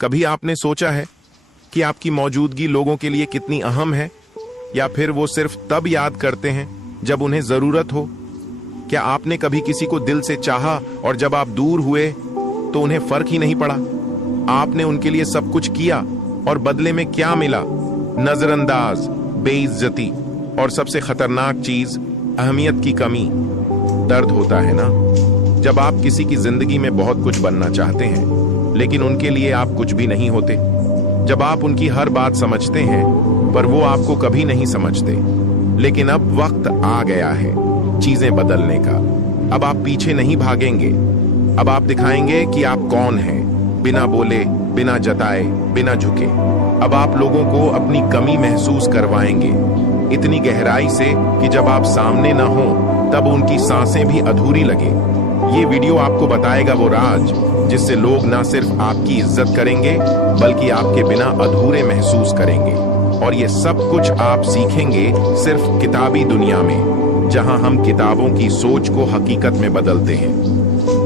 कभी आपने सोचा है कि आपकी मौजूदगी लोगों के लिए कितनी अहम है, या फिर वो सिर्फ तब याद करते हैं जब उन्हें जरूरत हो? क्या आपने कभी किसी को दिल से चाहा और जब आप दूर हुए तो उन्हें फर्क ही नहीं पड़ा? आपने उनके लिए सब कुछ किया और बदले में क्या मिला? नजरअंदाज, बेइज्जती और सबसे खतरनाक चीज, अहमियत की कमी। दर्द होता है ना, जब आप किसी की जिंदगी में बहुत कुछ बनना चाहते हैं लेकिन उनके लिए आप कुछ भी नहीं होते। जब आप उनकी हर बात समझते हैं पर वो आपको कभी नहीं समझते। लेकिन अब वक्त आ गया है चीजें बदलने का। अब आप पीछे नहीं भागेंगे, अब आप दिखाएंगे कि आप कौन हैं, बिना बोले, बिना जताए, बिना झुके। अब आप लोगों को अपनी कमी महसूस करवाएंगे, इतनी गहराई से कि जब आप सामने ना हो तब उनकी सांसें भी अधूरी लगे। ये वीडियो आपको बताएगा वो राज जिससे लोग ना सिर्फ आपकी इज्जत करेंगे बल्कि आपके बिना अधूरे महसूस करेंगे। और ये सब कुछ आप सीखेंगे सिर्फ किताबी दुनिया में, जहां हम किताबों की सोच को हकीकत में बदलते हैं।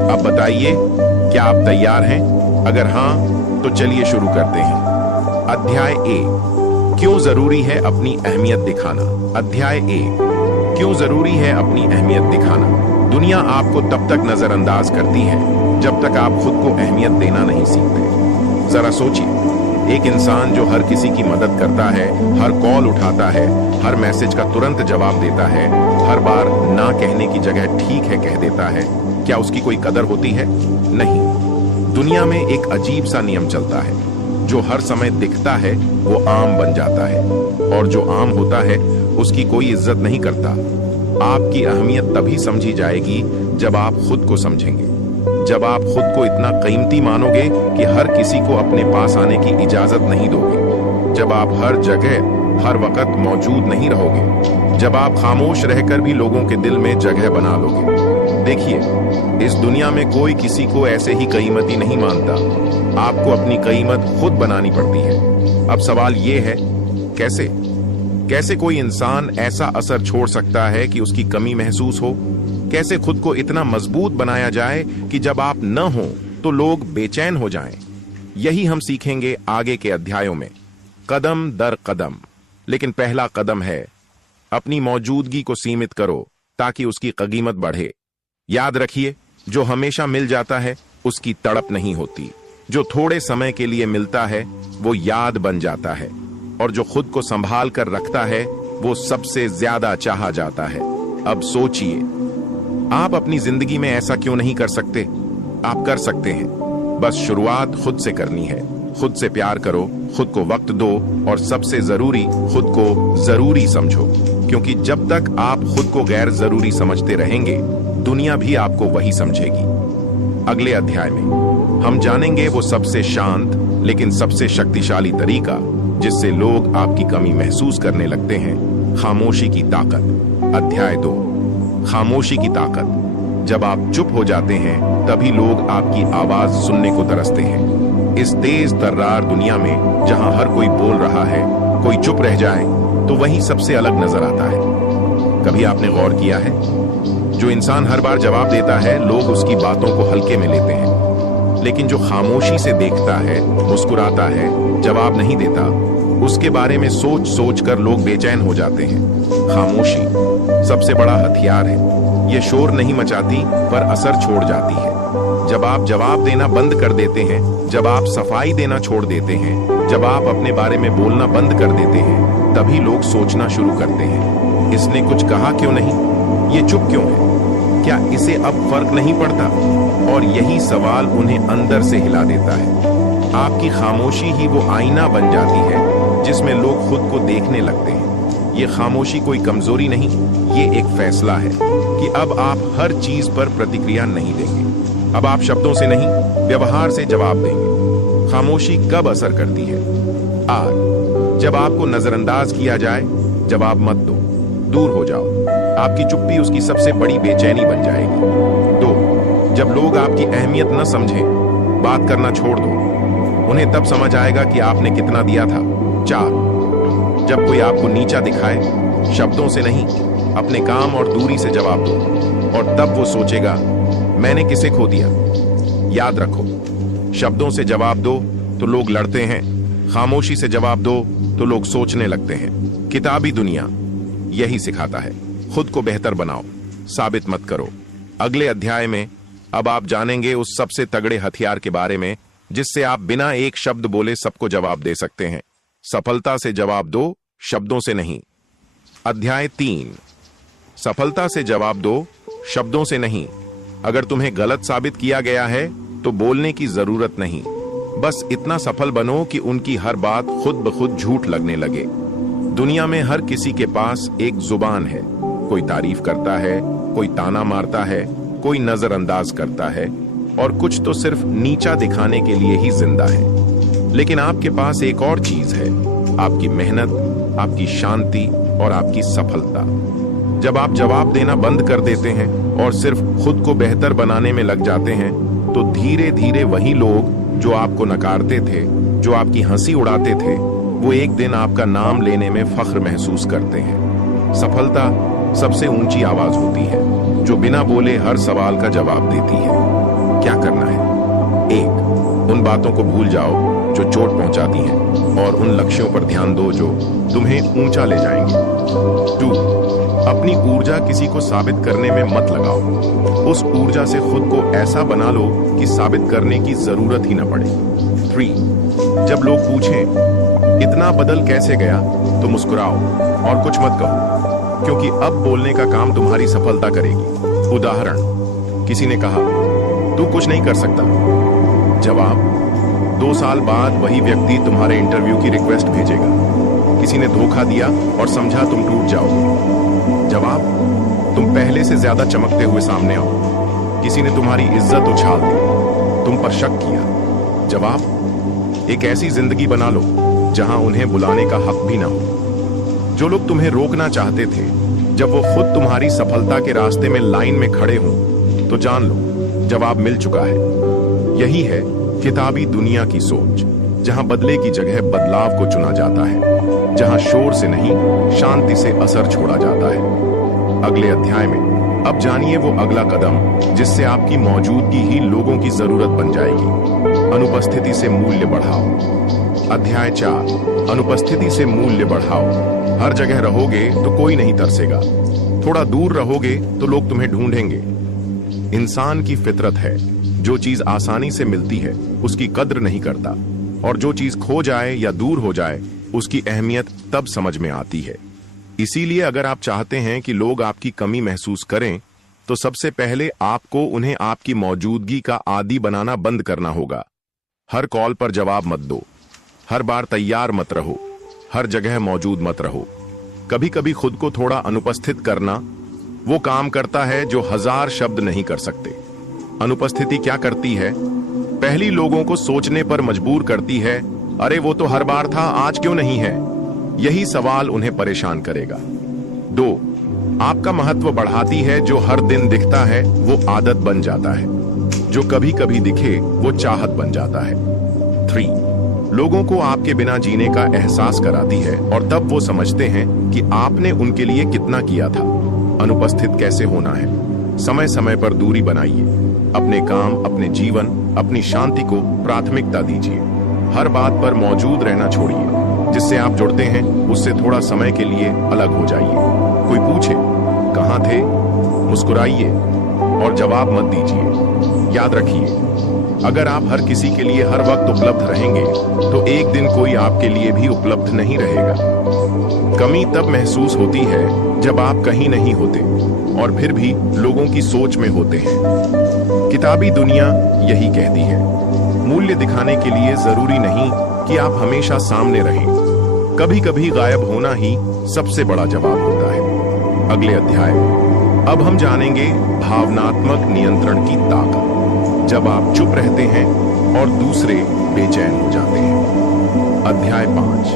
अब बताइए, क्या आप तैयार हैं? अगर हां तो चलिए शुरू करते हैं। अध्याय ए, क्यों जरूरी है अपनी अहमियत दिखाना। अध्याय ए, क्यों जरूरी है अपनी अहमियत दिखाना। दुनिया आपको तब तक नजरअंदाज करती है जब तक आप खुद को अहमियत देना नहीं सीखते। जरा सोचिए, एक इंसान जो हर किसी की मदद करता है, हर कॉल उठाता है, हर मैसेज का तुरंत जवाब देता है, हर बार ना कहने की जगह ठीक है कह देता है, क्या उसकी कोई कदर होती है? नहीं। दुनिया में एक अजीब सा नियम चलता है, जो हर समय दिखता है वो आम बन जाता है, और जो आम होता है उसकी कोई इज्जत नहीं करता। आपकी अहमियत तभी समझी जाएगी जब आप खुद को समझेंगे, जब आप खुद को इतना कीमती मानोगे कि हर किसी को अपने पास आने की इजाजत नहीं दोगे, जब आप हर जगह हर वक्त मौजूद नहीं रहोगे, जब आप खामोश रहकर भी लोगों के दिल में जगह बना लोगे। देखिए, इस दुनिया में कोई किसी को ऐसे ही कीमती नहीं मानता, आपको अपनी कीमत खुद बनानी पड़ती है। अब सवाल ये है, कैसे? कैसे कोई इंसान ऐसा असर छोड़ सकता है कि उसकी कमी महसूस हो? कैसे खुद को इतना मजबूत बनाया जाए कि जब आप न हो तो लोग बेचैन हो जाएं? यही हम सीखेंगे आगे के अध्यायों में, कदम दर कदम। लेकिन पहला कदम है, अपनी मौजूदगी को सीमित करो ताकि उसकी कीमत बढ़े। याद रखिए, जो हमेशा मिल जाता है उसकी तड़प नहीं होती, जो थोड़े समय के लिए मिलता है वो याद बन जाता है, और जो खुद को संभाल कर रखता है वो सबसे ज्यादा चाहा जाता है। अब सोचिए, आप अपनी जिंदगी में ऐसा क्यों नहीं कर सकते? आप कर सकते हैं, बस शुरुआत खुद से करनी है। खुद से प्यार करो, खुद को वक्त दो, और सबसे जरूरी, खुद को जरूरी समझो। क्योंकि जब तक आप खुद को गैर जरूरी समझते रहेंगे, दुनिया भी आपको वही समझेगी। अगले अध्याय में हम जानेंगे वो सबसे शांत लेकिन सबसे शक्तिशाली तरीका जिससे लोग आपकी कमी महसूस करने लगते हैं, खामोशी की ताकत। अध्याय 2, खामोशी की ताकत। जब आप चुप हो जाते हैं तभी लोग आपकी आवाज सुनने को तरसते हैं। इस तेज तर्रार दुनिया में जहां हर कोई बोल रहा है, कोई चुप रह जाए तो वही सबसे अलग नजर आता है। कभी आपने गौर किया है, जो इंसान हर बार जवाब देता है लोग उसकी बातों को हल्के में लेते हैं, लेकिन जो खामोशी से देखता है, मुस्कुराता है, जवाब नहीं देता, उसके बारे में सोच सोच कर लोग बेचैन हो जाते हैं। खामोशी सबसे बड़ा हथियार है। ये शोर नहीं मचाती पर असर छोड़ जाती है। जब आप जवाब देना बंद कर देते हैं, जब आप सफाई देना छोड़ देते हैं, जब आप अपने बारे में बोलना बंद कर देते हैं, तभी लोग सोचना शुरू करते हैं, इसने कुछ कहा क्यों नहीं, ये चुप क्यों है, क्या इसे अब फर्क नहीं पड़ता? और यही सवाल उन्हें अंदर से हिला देता है। आपकी खामोशी ही वो आईना बन जाती है जिसमें लोग खुद को देखने लगते हैं। ये खामोशी कोई कमजोरी नहीं, ये एक फैसला है कि अब आप हर चीज पर प्रतिक्रिया नहीं देंगे। अब आप शब्दों से नहीं, व्यवहार से जवाब देंगे। खामोशी कब असर करती है? आज, जब आपको नजरअंदाज किया जाए, जवाब मत दो, दूर हो जाओ। आपकी चुप्पी उसकी सबसे बड़ी बेचैनी बन जाएगी। 2, जब लोग आपकी अहमियत न समझें, बात करना छोड़ दो, उन्हें तब समझ आएगा कि आपने कितना दिया था। 4, जब कोई आपको नीचा दिखाए, शब्दों से नहीं, अपने काम और दूरी से जवाब दो, और तब वो सोचेगा मैंने किसे खो दिया। याद रखो, शब्दों से जवाब दो, तो लोग लड़ते हैं, खामोशी से जवाब दो तो लोग सोचने लगते हैं। किताबी दुनिया यही सिखाता है, खुद को बेहतर बनाओ, साबित मत करो। अगले अध्याय में अब आप जानेंगे उस सबसे तगड़े हथियार के बारे में जिससे आप बिना एक शब्द बोले सबको जवाब दे सकते हैं। सफलता से जवाब दो, शब्दों से नहीं। अध्याय 3, सफलता से जवाब दो, शब्दों से नहीं। अगर तुम्हें गलत साबित किया गया है तो बोलने की जरूरत नहीं, बस इतना सफल बनो कि उनकी हर बात खुद ब खुद झूठ लगने लगे। दुनिया में हर किसी के पास एक जुबान है, कोई तारीफ करता है, कोई ताना मारता है, कोई नजरअंदाज करता है और कुछ तो सिर्फ नीचा दिखाने के लिए ही जिंदा है। लेकिन आपके पास एक और चीज है, आपकी मेहनत, आपकी शांति और आपकी सफलता। जब आप जवाब देना बंद कर देते हैं और सिर्फ खुद को बेहतर बनाने में लग जाते हैं तो धीरे धीरे वही लोग जो आपको नकारते थे, जो आपकी हंसी उड़ाते थे, वो एक दिन आपका नाम लेने में फख्र महसूस करते हैं। सफलता सबसे ऊंची आवाज होती है जो बिना बोले हर सवाल का जवाब देती है। क्या करना है? 1, उन बातों को भूल जाओ जो चोट पहुंचाती हैं और उन लक्ष्यों पर ध्यान दो जो तुम्हें ऊंचा ले जाएंगे। 2, अपनी ऊर्जा किसी को साबित करने में मत लगाओ, उस ऊर्जा से खुद को ऐसा बना लो कि साबित करने की जरूरत ही न पड़े। 3, जब लोग पूछें इतना बदल कैसे गया तो मुस्कुराओ और कुछ मत कहो, क्योंकि अब बोलने का काम तुम्हारी सफलता करेगी। उदाहरण, किसी ने कहा तू कुछ नहीं कर सकता, जवाब 2 साल बाद वही व्यक्ति तुम्हारे इंटरव्यू की रिक्वेस्ट भेजेगा। किसी ने धोखा दिया और समझा तुम टूट जाओगे, जवाब तुम पहले से ज्यादा चमकते हुए सामने आओ। किसी ने तुम्हारी इज्जत उछाल दी, तुम पर शक किया, जवाब एक ऐसी जिंदगी बना लो जहां उन्हें बुलाने का हक भी ना हो। जो लोग तुम्हें रोकना चाहते थे, जब वो खुद तुम्हारी सफलता के रास्ते में लाइन में खड़े हों तो जान लो जवाब मिल चुका है। यही है किताबी दुनिया की सोच, जहां बदले की जगह बदलाव को चुना जाता है, जहां शोर से नहीं शांति से असर छोड़ा जाता है। अगले अध्याय में अब जानिए वो अगला कदम जिससे आपकी मौजूदगी ही लोगों की जरूरत बन जाएगी। अनुपस्थिति से मूल्य बढ़ाओ। अध्याय 4, अनुपस्थिति से मूल्य बढ़ाओ। हर जगह रहोगे तो कोई नहीं तरसेगा, थोड़ा दूर रहोगे तो लोग तुम्हें ढूंढेंगे। इंसान की फितरत है, जो चीज आसानी से मिलती है उसकी कद्र नहीं करता, और जो चीज खो जाए या दूर हो जाए उसकी अहमियत तब समझ में आती है। इसीलिए अगर आप चाहते हैं कि लोग आपकी कमी महसूस करें तो सबसे पहले आपको उन्हें आपकी मौजूदगी का आदी बनाना बंद करना होगा। हर कॉल पर जवाब मत दो, हर बार तैयार मत रहो, हर जगह मौजूद मत रहो। कभी कभी खुद को थोड़ा अनुपस्थित करना वो काम करता है जो 1000 शब्द नहीं कर सकते। अनुपस्थिति क्या करती है? पहली लोगों को सोचने पर मजबूर करती है, अरे वो तो हर बार था, आज क्यों नहीं है? यही सवाल उन्हें परेशान करेगा। 2, आपका महत्व बढ़ाती है, जो हर दिन दिखता है वो आदत बन जाता है, जो कभी कभी दिखे वो चाहत बन जाता है। 3, लोगों को आपके बिना जीने का एहसास कराती है और तब वो समझते हैं कि आपने उनके लिए कितना किया था। अनुपस्थित कैसे होना है? समय समय पर दूरी बनाइए, अपने काम, अपने जीवन, अपनी शांति को प्राथमिकता दीजिए। हर बात पर मौजूद रहना छोड़िए, जिससे आप जुड़ते हैं उससे थोड़ा समय के लिए अलग हो जाइए। कोई पूछे कहां थे, मुस्कुराइए और जवाब मत दीजिए। याद रखिए, अगर आप हर किसी के लिए हर वक्त उपलब्ध रहेंगे तो एक दिन कोई आपके लिए भी उपलब्ध नहीं रहेगा। कमी तब महसूस होती है जब आप कहीं नहीं होते और फिर भी लोगों की सोच में होते हैं। किताबी दुनिया यही कहती है, मूल्य दिखाने के लिए जरूरी नहीं कि आप हमेशा सामने रहें, कभी कभी गायब होना ही सबसे बड़ा जवाब होता है। अगले अध्याय अब हम जानेंगे भावनात्मक नियंत्रण की ताकत, जब आप चुप रहते हैं और दूसरे बेचैन हो जाते हैं। अध्याय 5,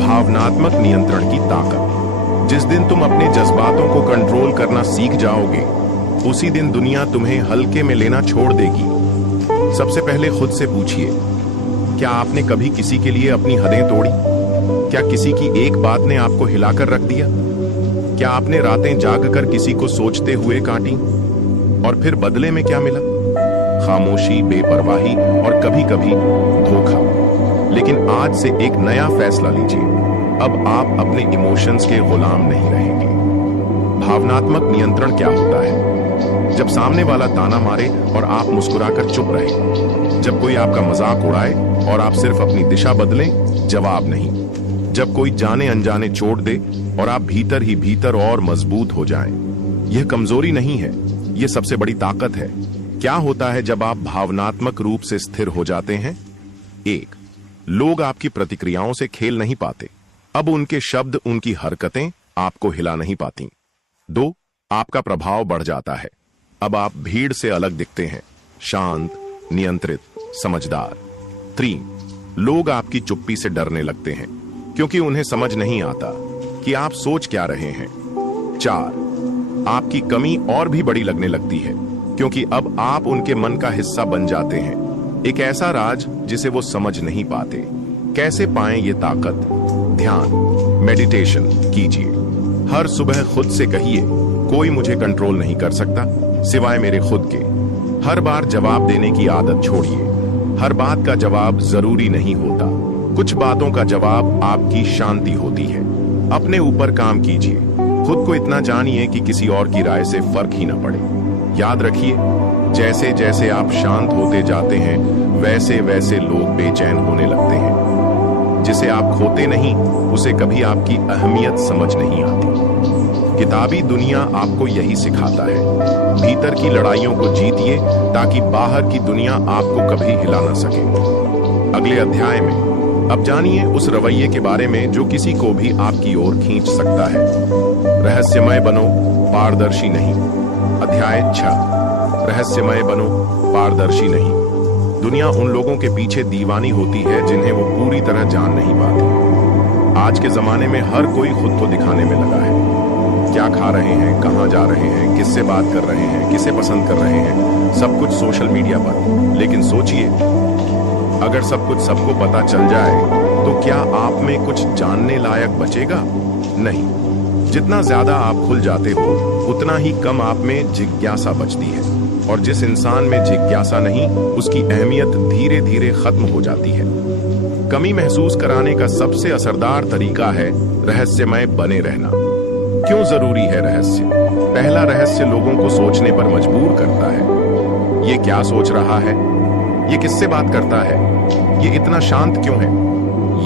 भावनात्मक नियंत्रण की ताकत। जिस दिन तुम अपने जज्बातों को कंट्रोल करना सीख जाओगे, उसी दिन दुनिया तुम्हें हल्के में लेना छोड़ देगी। सबसे पहले खुद से पूछिए, क्या आपने कभी किसी के लिए अपनी हदें तोड़ी? क्या किसी की एक बात ने आपको हिलाकर रख दिया? क्या आपने रातें जागकर किसी को सोचते हुए काटी? और फिर बदले में क्या मिला? खामोशी, बेपरवाही और कभी कभी धोखा। लेकिन आज से एक नया फैसला लीजिए। अब आप अपने इमोशंस के गुलाम नहीं रहेंगे। भावनात्मक नियंत्रण क्या होता है? जब सामने वाला ताना मारे और आप मुस्कुराकर चुप रहे, जब कोई आपका मजाक उड़ाए और आप सिर्फ अपनी दिशा बदलें, जवाब नहीं, जब कोई जाने अनजाने चोट दे और आप भीतर ही भीतर और मजबूत हो जाएं। यह कमजोरी नहीं है, यह सबसे बड़ी ताकत है। क्या होता है जब आप भावनात्मक रूप से स्थिर हो जाते हैं? 1. लोग आपकी प्रतिक्रियाओं से खेल नहीं पाते। अब उनके शब्द, उनकी हरकतें आपको हिला नहीं पाती। 2. आपका प्रभाव बढ़ जाता है। अब आप भीड़ से अलग दिखते हैं, शांत, नियंत्रित, समझदार। 3. लोग आपकी चुप्पी से डरने लगते हैं, क्योंकि उन्हें समझ नहीं आता कि आप सोच क्या रहे हैं। 4. आपकी कमी और भी बड़ी लगने लगती है, क्योंकि अब आप उनके मन का हिस्सा बन जाते हैं। एक ऐसा राज जिसे वो समझ नहीं पाते। कैसे पाएं ये ताकत? ध्यान, मेडिटेशन कीजिए। हर सुबह खुद से कहिए, कोई मुझे कंट्रोल नहीं कर सकता सिवाय मेरे खुद के। हर बार जवाब देने की आदत छोड़िए। हर बात का जवाब जरूरी नहीं होता। कुछ बातों का जवाब आपकी शांति होती है। अपने ऊपर काम कीजिए। खुद को इतना जानिए कि किसी और की राय से फर्क ही न पड़े। याद रखिए, जैसे जैसे आप शांत होते जाते हैं, वैसे वैसे लोग बेचैन होने लगते हैं। जिसे आप खोते नहीं, उसे कभी आपकी अहमियत समझ नहीं आती। किताबी दुनिया आपको यही सिखाता है। भीतर की लड़ाइयों को जीतिए, ताकि बाहर की दुनिया आपको कभी हिला न सके। अगले अध्याय में अब जानिए उस रवैये के बारे में जो किसी को भी आपकी ओर खींच सकता है। रहस्यमय बनो, पारदर्शी नहीं। अध्याय 6, रहस्यमय बनो, पारदर्शी नहीं। दुनिया उन लोगों के पीछे दीवानी होती है जिन्हें वो पूरी तरह जान नहीं पाती। आज के जमाने में हर कोई खुद को दिखाने में लगा है। क्या खा रहे हैं, कहां जा रहे हैं, किससे बात कर रहे हैं, किसे पसंद कर रहे हैं, सब कुछ सोशल मीडिया पर। लेकिन सोचिए, अगर सब कुछ सबको पता चल जाए तो क्या आप में कुछ जानने लायक बचेगा? नहीं। जितना ज्यादा आप खुल जाते हो, उतना ही कम आप में जिज्ञासा बचती है, और जिस इंसान में जिज्ञासा नहीं, उसकी अहमियत धीरे धीरे खत्म हो जाती है। कमी महसूस कराने का सबसे असरदार तरीका है रहस्यमय बने रहना। क्यों जरूरी है रहस्य? पहला, रहस्य लोगों को सोचने पर मजबूर करता है। ये क्या सोच रहा है? ये किससे बात करता है? ये इतना शांत क्यों है?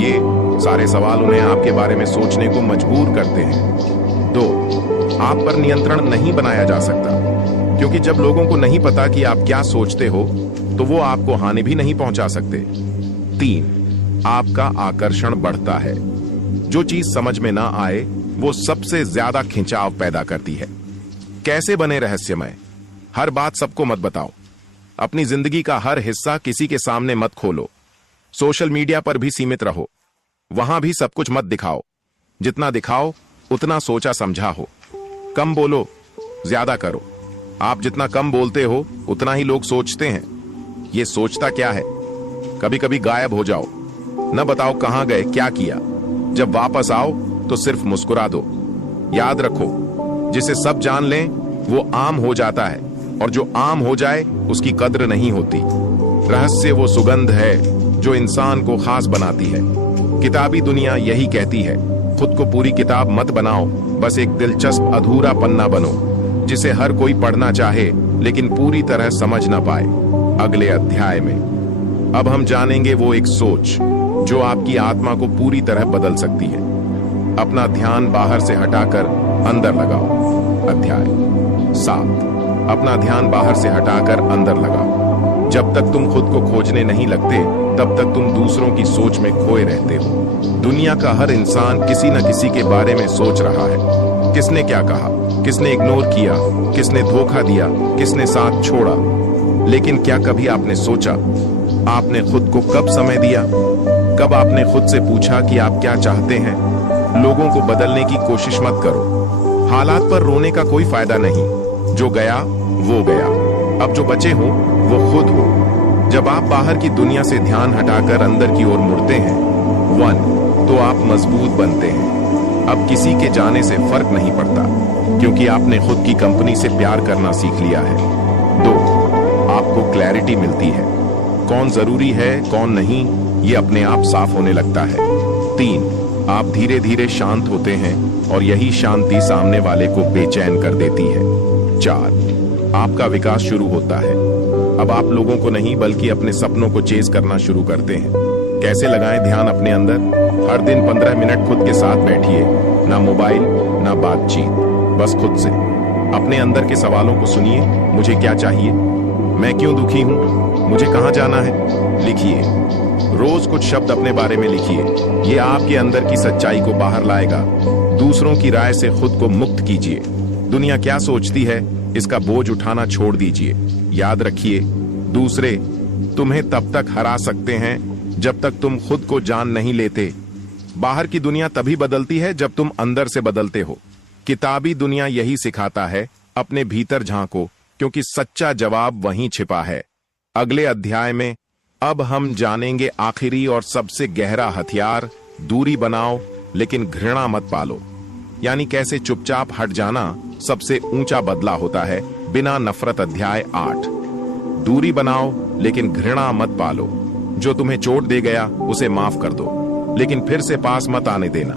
ये सारे सवाल उन्हें आपके बारे में सोचने को मजबूर करते हैं। 2, आप पर नियंत्रण नहीं बनाया जा सकता, क्योंकि जब लोगों को नहीं पता कि आप क्या सोचते हो, तो वो आपको हानि भी नहीं पहुंचा सकते। 3, आपका आकर्षण बढ़ता है। जो चीज समझ में ना आए, वो सबसे ज्यादा खिंचाव पैदा करती है। कैसे बने रहस्यमय? हर बात सबको मत बताओ। अपनी जिंदगी का हर हिस्सा किसी के सामने मत खोलो। सोशल मीडिया पर भी सीमित रहो। वहां भी सब कुछ मत दिखाओ। जितना दिखाओ उतना सोचा समझा हो। कम बोलो, ज्यादा करो। आप जितना कम बोलते हो, उतना ही लोग सोचते हैं। ये सोचता क्या है? कभी कभी गायब हो जाओ, न बताओ कहां गए, क्या किया। जब वापस आओ तो सिर्फ मुस्कुरा दो। याद रखो, जिसे सब जान लें वो आम हो जाता है, और जो आम हो जाए उसकी कद्र नहीं होती। रहस्य वो सुगंध है जो इंसान को खास बनाती है। किताबी दुनिया यही कहती है, खुद को पूरी किताब मत बनाओ, बस एक दिलचस्प अधूरा पन्ना बनो, जिसे हर कोई पढ़ना चाहे लेकिन पूरी तरह समझ ना पाए। अगले अध्याय में अब हम जानेंगे वो एक सोच जो आपकी आत्मा को पूरी तरह बदल सकती है। अपना ध्यान बाहर से हटाकर अंदर लगाओ। अध्याय 7, अपना ध्यान बाहर से हटाकर अंदर लगाओ। जब तक तुम खुद को खोजने नहीं लगते, तब तक तुम दूसरों की सोच में खोए रहते हो। दुनिया का हर इंसान किसी न किसी के बारे में सोच रहा है। किसने क्या कहा, किसने इग्नोर किया, किसने धोखा दिया, किसने साथ छोड़ा। लेकिन क्या कभी आपने सोचा, आपने खुद को कब समय दिया? कब आपने खुद से पूछा कि आप क्या चाहते हैं? लोगों को बदलने की कोशिश मत करो। हालात पर रोने का कोई फायदा नहीं। जो गया वो गया। अब जो बचे हो वो खुद हो। जब आप बाहर की दुनिया से ध्यान हटाकर अंदर की ओर मुड़ते हैं, 1, तो आप मजबूत बनते हैं। अब किसी के जाने से फर्क नहीं पड़ता, क्योंकि आपने खुद की कंपनी से प्यार करना सीख लिया है। 2, आपको क्लैरिटी मिलती है, कौन जरूरी है कौन नहीं, ये अपने आप साफ होने लगता है। 3, आप धीरे धीरे शांत होते हैं और यही शांति सामने वाले को बेचैन कर देती है। 4, आपका विकास शुरू होता है। अब आप लोगों को नहीं बल्कि अपने सपनों को चेज करना शुरू करते हैं। कैसे लगाएं ध्यान अपने अंदर? हर दिन 15 मिनट खुद के साथ बैठिए, ना मोबाइल ना बातचीत, बस खुद से। अपने अंदर के सवालों को सुनिए। मुझे क्या चाहिए? मैं क्यों दुखी हूं? मुझे कहां जाना है? लिखिए। रोज कुछ शब्द अपने बारे में लिखिए। ये आपके अंदर की सच्चाई को बाहर लाएगा। दूसरों की राय से खुद को मुक्त कीजिए। दुनिया क्या सोचती है, इसका बोझ उठाना छोड़ दीजिए। याद रखिए, दूसरे तुम्हें तब तक हरा सकते हैं जब तक तुम खुद को जान नहीं लेते। बाहर की दुनिया तभी बदलती है जब तुम अंदर से बदलते हो। किताबी दुनिया यही सिखाता है, अपने भीतर झांको, क्योंकि सच्चा जवाब वहीं छिपा है। अगले अध्याय में अब हम जानेंगे आखिरी और सबसे गहरा हथियार, दूरी बनाओ लेकिन घृणा मत पालो। यानी कैसे चुपचाप हट जाना सबसे ऊंचा बदला होता है, बिना नफरत। अध्याय 8, दूरी बनाओ लेकिन घृणा मत पालो। जो तुम्हें चोट दे गया उसे माफ कर दो, लेकिन फिर से पास मत आने देना।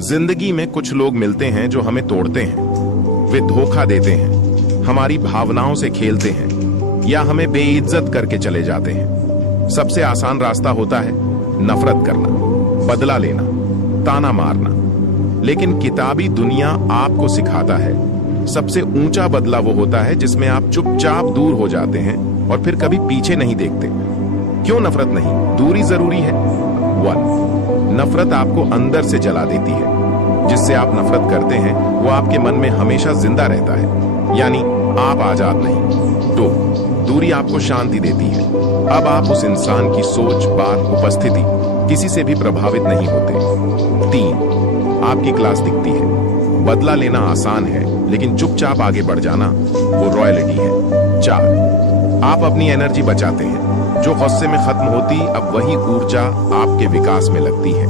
जिंदगी में कुछ लोग मिलते हैं जो हमें तोड़ते हैं। वे धोखा देते हैं, हमारी भावनाओं से खेलते हैं या हमें बेइज्जत करके चले जाते हैं। सबसे आसान रास्ता होता है नफरत करना, बदला लेना, ताना मारना। लेकिन किताबी दुनिया आपको सिखाता है, सबसे ऊंचा बदला वो होता है जिसमें आप चुपचाप दूर हो जाते हैं और फिर कभी पीछे नहीं देखते। क्यों नफरत नहीं, दूरी जरूरी है? 1, नफरत आपको अंदर से जला देती है। जिससे आप नफरत करते हैं वो आपके मन में हमेशा जिंदा रहता है, यानी आप आजाद नहीं। 2, दूरी आपको शांति देती है। अब आप उस इंसान की सोच, बात, उपस्थिति किसी से भी प्रभावित नहीं होते। 3, आपकी क्लास दिखती है। बदला लेना आसान है, लेकिन चुपचाप आगे बढ़ जाना वो रॉयल्टी है। 4, आप अपनी एनर्जी बचाते हैं। जो गुस्से में खत्म होती, अब वही ऊर्जा आपके विकास में लगती है।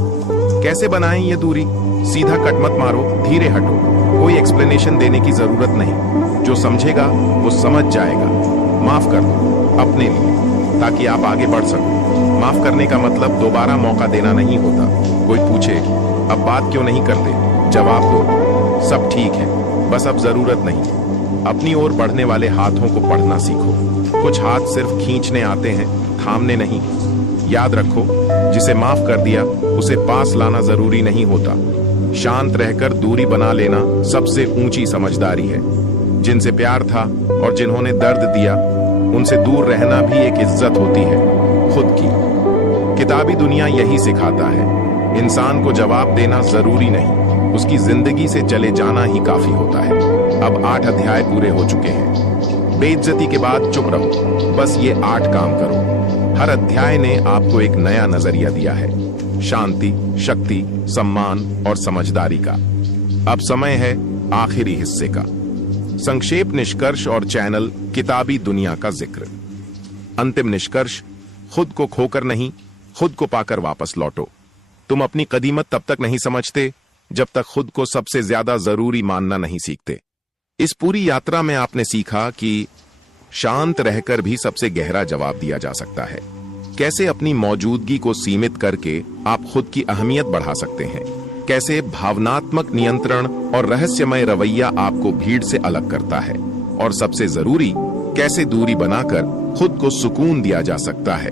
कैसे बनाएं ये दूरी? सीधा कट मत मारो, धीरे हटो। कोई एक्सप्लेनेशन देने की जरूरत नहीं। जो समझेगा वो समझ जाएगा। माफ कर दो अपने लिए, ताकि आप आगे बढ़ सको। माफ करने का मतलब दोबारा मौका देना नहीं होता। कोई पूछे अब बात क्यों नहीं करते, जवाब दो सब ठीक है, बस अब जरूरत नहीं। अपनी ओर बढ़ने वाले हाथों को पढ़ना सीखो। कुछ हाथ सिर्फ खींचने आते हैं, थामने नहीं। याद रखो, जिसे माफ कर दिया उसे पास लाना जरूरी नहीं होता। शांत रहकर दूरी बना लेना सबसे ऊंची समझदारी है। जिनसे प्यार था और जिन्होंने दर्द दिया, उनसे दूर रहना भी एक इज्जत होती है, खुद की। किताबी दुनिया यही सिखाता है, इंसान को जवाब देना जरूरी नहीं, उसकी जिंदगी से चले जाना ही काफी होता है। अब 8 अध्याय पूरे हो चुके हैं। बेइज्जती के बाद चुप रहो, बस ये 8 काम करो। हर अध्याय ने आपको एक नया नजरिया दिया है, शांति, शक्ति, सम्मान और समझदारी का। अब समय है आखिरी हिस्से का, संक्षेप, निष्कर्ष और चैनल किताबी दुनिया का जिक्र। अंतिम निष्कर्ष, खुद को खोकर नहीं, खुद को पाकर वापस लौटो। तुम अपनी कदीमत तब तक नहीं समझते जब तक खुद को सबसे ज्यादा जरूरी मानना नहीं सीखते। इस पूरी यात्रा में आपने सीखा कि शांत रहकर भी सबसे गहरा जवाब दिया जा सकता है। कैसे अपनी मौजूदगी को सीमित करके आप खुद की अहमियत बढ़ा सकते हैं। कैसे भावनात्मक नियंत्रण और रहस्यमय रवैया आपको भीड़ से अलग करता है। और सबसे जरूरी, कैसे दूरी बनाकर खुद को सुकून दिया जा सकता है।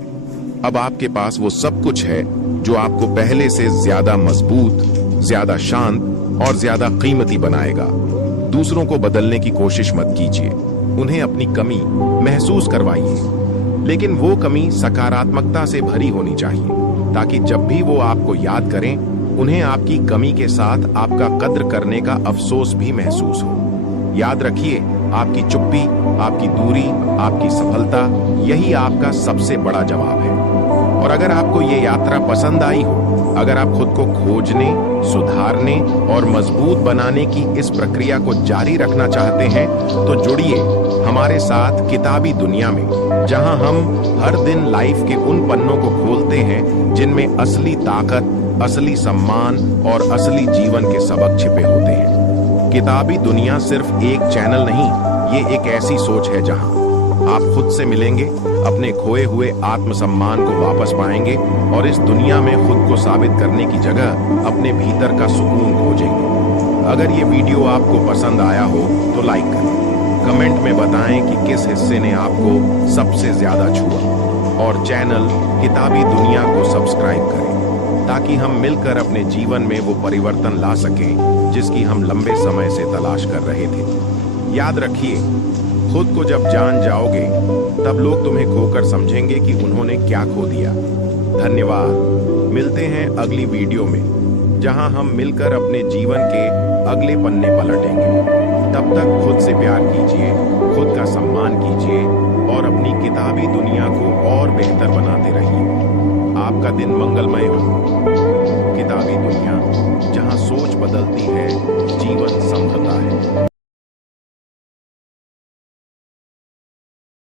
अब आपके पास वो सब कुछ है जो आपको पहले से ज्यादा मजबूत, ज्यादा शांत और ज्यादा कीमती बनाएगा। दूसरों को बदलने की कोशिश मत कीजिए, उन्हें अपनी कमी महसूस करवाइए, लेकिन वो कमी सकारात्मकता से भरी होनी चाहिए, ताकि जब भी वो आपको याद करें, उन्हें आपकी कमी के साथ आपका कद्र करने का अफसोस भी महसूस हो। याद रखिए, आपकी चुप्पी, आपकी दूरी, आपकी सफलता, यही आपका सबसे बड़ा जवाब है। और अगर आपको ये यात्रा पसंद आई हो, अगर आप खुद को खोजने, सुधारने और मजबूत बनाने की इस प्रक्रिया को जारी रखना चाहते हैं, तो जुड़िए हमारे साथ किताबी दुनिया में, जहां हम हर दिन लाइफ के उन पन्नों को खोलते हैं जिनमें असली ताकत, असली सम्मान और असली जीवन के सबक छिपे होते हैं। किताबी दुनिया सिर्फ एक चैनल नहीं, ये एक ऐसी सोच है जहां आप खुद से मिलेंगे, अपने खोए हुए आत्मसम्मान को वापस पाएंगे और इस दुनिया में खुद को साबित करने की जगह अपने भीतर का सुकून खोजेंगे। अगर ये वीडियो आपको पसंद आया हो तो लाइक करें, कमेंट में बताएं कि किस हिस्से ने आपको सबसे ज्यादा छुआ और चैनल किताबी दुनिया को सब्सक्राइब करें ताकि हम मिलकर अपने जीवन में वो परिवर्तन ला सकें जिसकी हम लंबे समय से तलाश कर रहे थे। याद रखिए, खुद को जब जान जाओगे तब लोग तुम्हें खोकर समझेंगे कि उन्होंने क्या खो दिया। धन्यवाद। मिलते हैं अगली वीडियो में जहां हम मिलकर अपने जीवन के अगले पन्ने पलटेंगे। तब तक खुद से प्यार कीजिए, खुद का सम्मान कीजिए और अपनी किताबी दुनिया को और बेहतर बनाते रहिए। आपका दिन मंगलमय हो। किताबी दुनिया, जहां सोच बदलती है, जीवन संभलता है।